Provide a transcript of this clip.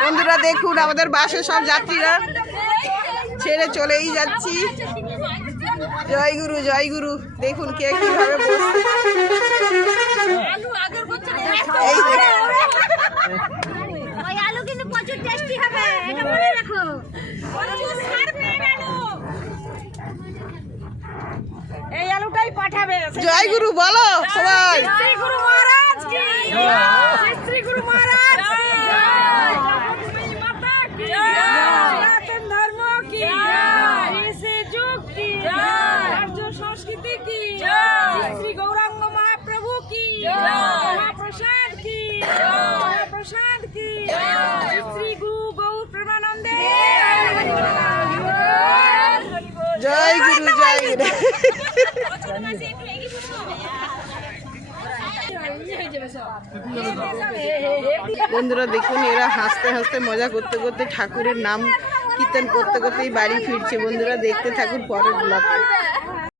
বন্ধুরা দেখুন আমাদের বাসে সব যাত্রীরা ছেড়ে চলেই যাচ্ছি। জয় গুরু জয় গুরু। দেখুন কে কীভাবে এই আলুটাই পাঠাবে। জয় গুরু বলো সবাই শ্রী গুরু মহারাজ কি জয় শ্রী গুরু মহারাজ কি জয় মাতা কি সনাতন ধর্ম কি জয় এসে যুগ কি জয় আর্য সংস্কৃতি কি জয় শ্রী গৌরাঙ্গ মহাপ্রভু কি জয় মহাপ্রসাদ কি জয় মহাপ্রসাদ কি জয় শ্রী গুরু গৌর প্রেমানন্দে জয় বন্ধুরা দেখুন, এরা হাসতে হাসতে মজা করতে করতে ঠাকুরের নাম কীর্তন করতে করতেই বাড়ি ফিরছে। বন্ধুরা দেখতে থাকুন পরের ব্লগে।